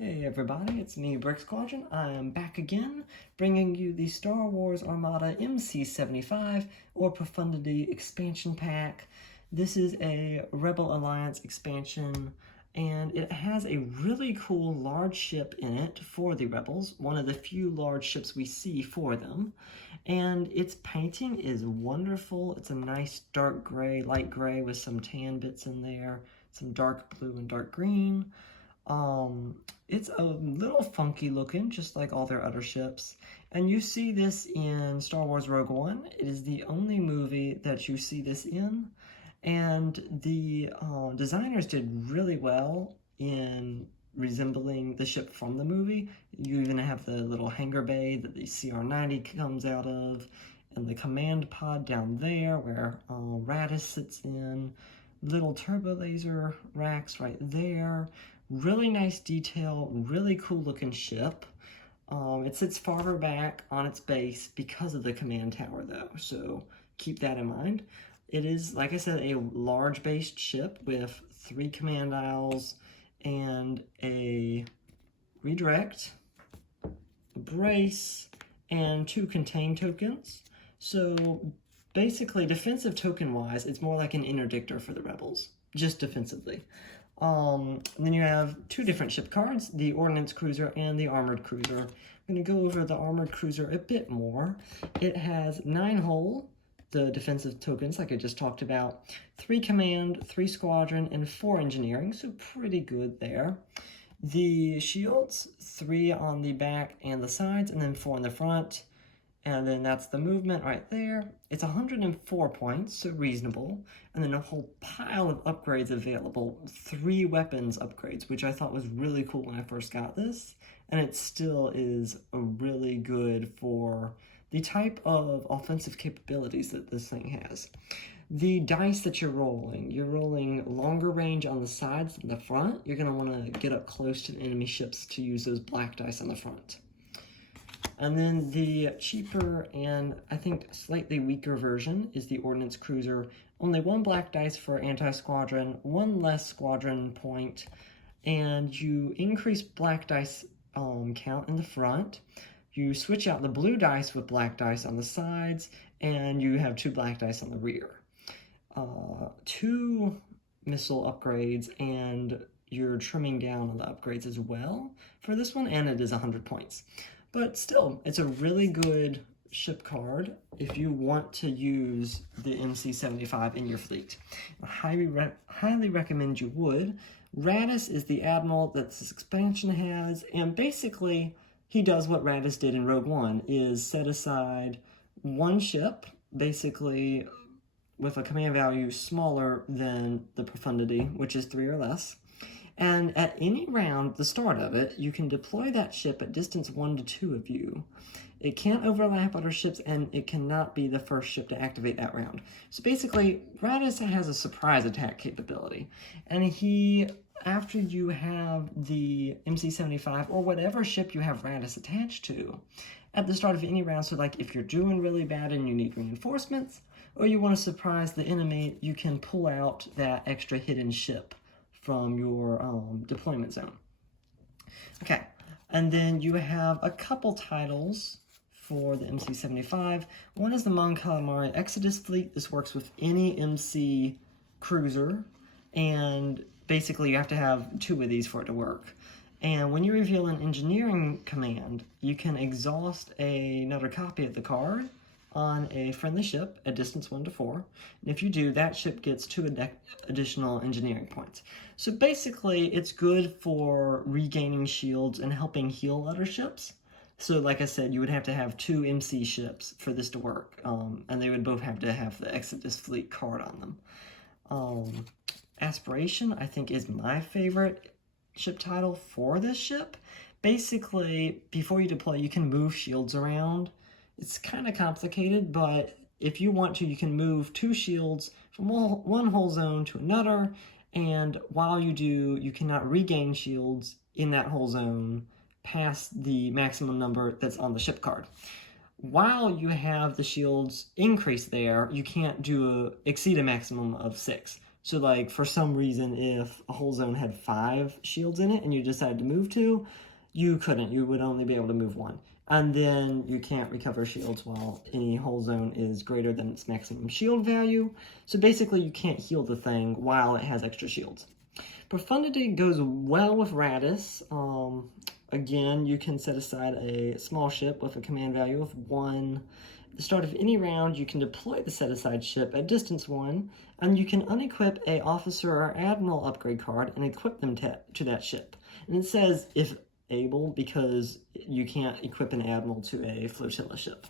Hey everybody, it's me, Brick Squadron. I'm back again, bringing you the Star Wars Armada MC75, or Profundity expansion pack. This is a Rebel Alliance expansion, and it has a really cool large ship in it for the Rebels, one of the few large ships we see for them. And its painting is wonderful. It's a nice dark gray, light gray with some tan bits in there, some dark blue and dark green. It's a little funky looking, just like all their other ships. And you see this in Star Wars Rogue One. It is the only movie that you see this in. And the designers did really well in resembling the ship from the movie. You even have the little hangar bay that the CR-90 comes out of, and the command pod down there where Raddus sits in. Little turbo laser racks right there. Really nice detail, really cool looking ship. It sits farther back on its base because of the command tower though, so keep that in mind. It is, like I said, a large based ship with 3 command aisles and a redirect, a brace, and 2 contain tokens. So basically, defensive token wise, it's more like an interdictor for the Rebels, just defensively. Then you have 2 different ship cards, the Ordnance Cruiser and the Armored Cruiser. I'm going to go over the Armored Cruiser a bit more. It has 9 hull, the defensive tokens like I just talked about, 3 command, 3 squadron, and 4 engineering, so pretty good there. The shields, 3 on the back and the sides, and then 4 in the front. And then that's the movement right there. It's 104 points, so reasonable. And then a whole pile of upgrades available. 3 weapons upgrades, which I thought was really cool when I first got this. And it still is really good for the type of offensive capabilities that this thing has. The dice that you're rolling longer range on the sides than the front. You're going to want to get up close to the enemy ships to use those black dice on the front. And then the cheaper and I think slightly weaker version is the Ordnance Cruiser. Only 1 black dice for anti-squadron, 1 less squadron point, and you increase black dice count in the front. You switch out the blue dice with black dice on the sides, and you have 2 black dice on the rear. 2 missile upgrades, and you're trimming down on the upgrades as well for this one, and it is 100 points. But still, it's a really good ship card if you want to use the MC75 in your fleet. I highly recommend you would. Raddus is the admiral that this expansion has, and basically he does what Raddus did in Rogue One, is set aside 1 ship, basically with a command value smaller than the Profundity, which is 3 or less. And at any round, the start of it, you can deploy that ship at distance 1 to 2 of you. It can't overlap other ships, and it cannot be the first ship to activate that round. So basically, Raddus has a surprise attack capability. And he, after you have the MC75, or whatever ship you have Raddus attached to, at the start of any round, so like if you're doing really bad and you need reinforcements, or you want to surprise the enemy, you can pull out that extra hidden ship from your deployment zone. Okay, and then you have a couple titles for the MC75. One is the Mon Calamari Exodus fleet. This works with any MC cruiser, and basically you have to have 2 of these for it to work. And when you reveal an engineering command, you can exhaust another copy of the card on a friendly ship at distance 1 to 4. And if you do, that ship gets 2 additional engineering points. So basically, it's good for regaining shields and helping heal other ships. So like I said, you would have to have 2 MC ships for this to work. And they would both have to have the Exodus Fleet card on them. Aspiration, I think, is my favorite ship title for this ship. Basically, before you deploy, you can move shields around. It's kind of complicated, but if you want to, you can move 2 shields from one whole zone to another, and while you do, you cannot regain shields in that whole zone past the maximum number that's on the ship card. While you have the shields increase there, you can't exceed a maximum of 6. So like for some reason, if a whole zone had 5 shields in it and you decided to move 2, you couldn't. You would only be able to move 1. And then you can't recover shields while any whole zone is greater than its maximum shield value. So basically you can't heal the thing while it has extra shields. Profundity goes well with Radis. Again, you can set aside a small ship with a command value of 1. At the start of any round, you can deploy the set-aside ship at distance 1, and you can unequip a officer or admiral upgrade card and equip them to that ship. And it says if able because you can't equip an admiral to a flotilla ship.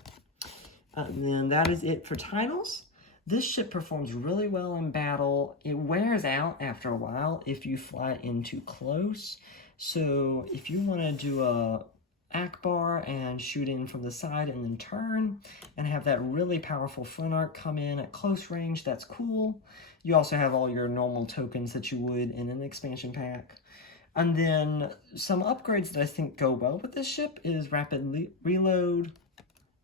And then that is it for titles. This ship performs really well in battle. It wears out after a while if you fly in too close. So if you want to do a Akbar and shoot in from the side and then turn and have that really powerful front arc come in at close range, that's cool. You also have all your normal tokens that you would in an expansion pack. And then some upgrades that I think go well with this ship is rapid reload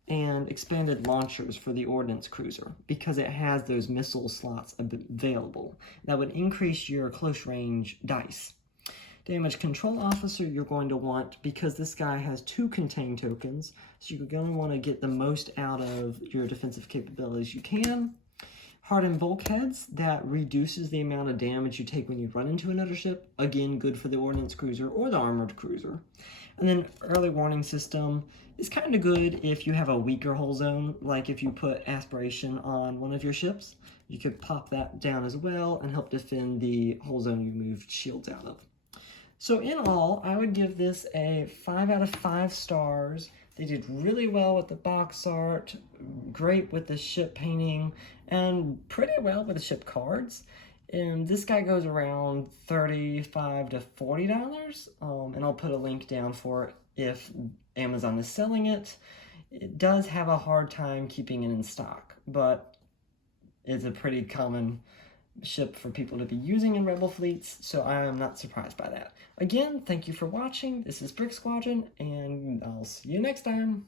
and expanded launchers for the ordnance cruiser because it has those missile slots available. That would increase your close range dice. Damage control officer you're going to want because this guy has 2 contain tokens, so you're going to want to get the most out of your defensive capabilities you can. Hardened bulkheads, that reduces the amount of damage you take when you run into another ship. Again, good for the ordnance cruiser or the armored cruiser. And then early warning system is kind of good if you have a weaker hull zone, like if you put aspiration on one of your ships. You could pop that down as well and help defend the hull zone you moved shields out of. So in all, I would give this a 5 out of 5 stars. They did really well with the box art, great with the ship painting, and pretty well with the ship cards. And this guy goes around $35 to $40, and I'll put a link down for it if Amazon is selling it. It does have a hard time keeping it in stock, but it's a pretty common ship for people to be using in Rebel fleets, so I am not surprised by that. Again, thank you for watching. This is Brick Squadron, and I'll see you next time.